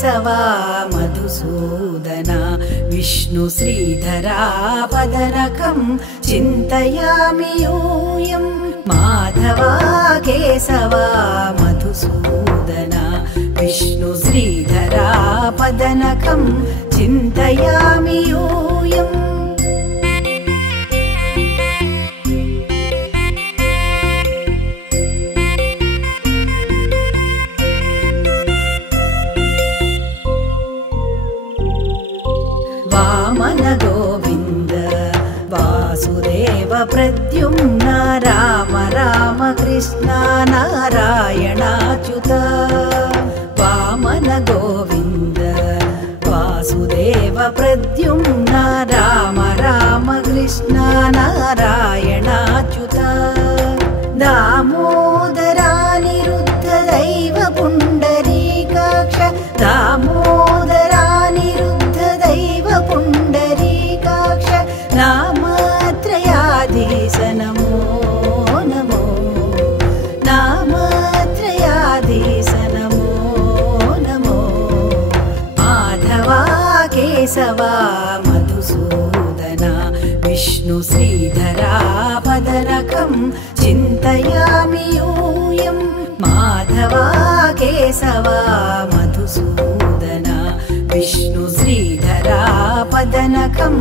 केशवा मधुसूदन विष्णु श्रीधरा पदनकं चिन्तयामि यूयं माधवा केशवा मधुसूदन विष्णु श्रीधरा पदनकं चिन्तयामि यूयम् वामन गोविन्द वासुदेव प्रद्युम्न राम राम कृष्ण नारायणाच्युत वामन गोविन्द वासुदेव प्रद्युम्न राम राम कृष्ण नारायणाच्युत दामोदरानिरुद्ध दैव पुण्डरीकाक्ष दामोदरानिरुद्ध दैव पुण्डरीकाक्ष नामत्रयाधीश नमो नमो नामत्रयाधीश नमो नमो माधवा केशवा मधुसूदन विष्णु श्रीधरा पदनकं चिन्तयामि यूयं माधवा केशवा मधुसूदन विष्णु श्रीधरा पदनकं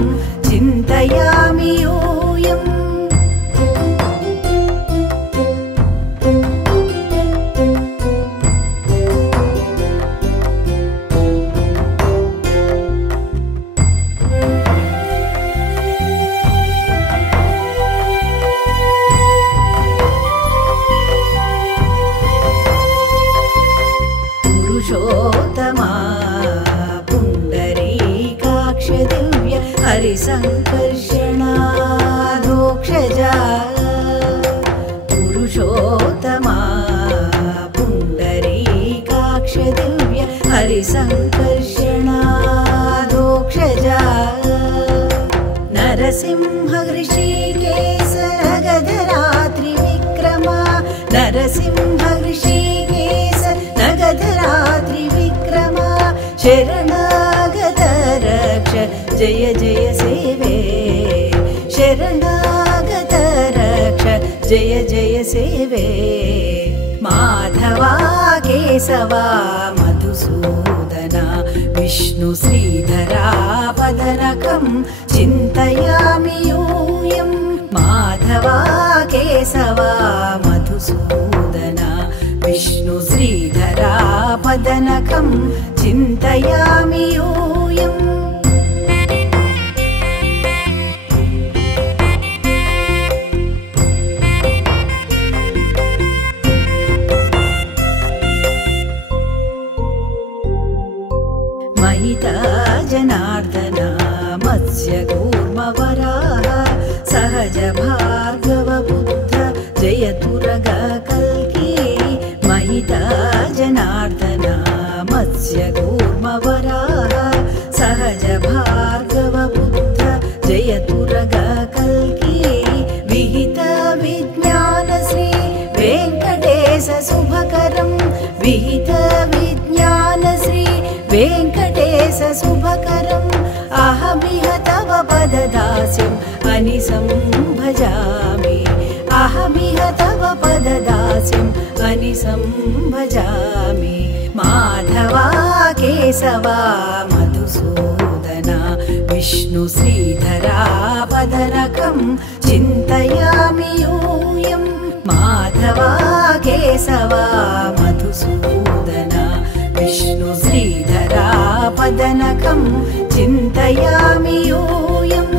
चिन्तयामि यूयम् पुरुषोत्तमा पुण्डरीकाक्ष दिव्य हरिसङ्कर्षणाधोक्षजा पुरुषोत्तमा पुण्डरीकाक्ष दिव्य हरिसङ्कर्षणाधोक्षजा नरसिंह ऋषिकेश नगधरा त्रिविक्रमा नरसिंह ऋषिकेश नगधरा त्रिविक्रमा शरणागत रक्ष जय जय सेवे शरणागत रक्ष जय जय सेवे माधवा केशवा मधुसूदन विष्णु श्रीधरा पदनकं चिन्तयामि यूयं माधवा केशवा मधुसूदन विष्णु श्रीधरा पदनकं चिन्तयामि यूयम् महिता जनार्दन मत्स्य कूर्म वराह सहज भार्गव बुद्ध जयतुरग कल्की महिता जनार्दन मत्स्य कूर्म वराह सहज भार्गव बुद्ध जयतुरग कल्की विहित विज्ञान श्री वेंकटेश शुभकरं विहित विज्ञान श्री वेंकटेश शुभकरम् अहमिह तव पददास्यम् अनिशं भजामि अहमिह तव पददास्यम् अनिशं भजामि माधवा केशवा मधुसूदन विष्णु श्रीधरा पदनकं चिन्तयामि यूयं माधवा केशवा मधुसूदन विष्णु श्रीधरा पदनकं चिन्तयामि यूयम्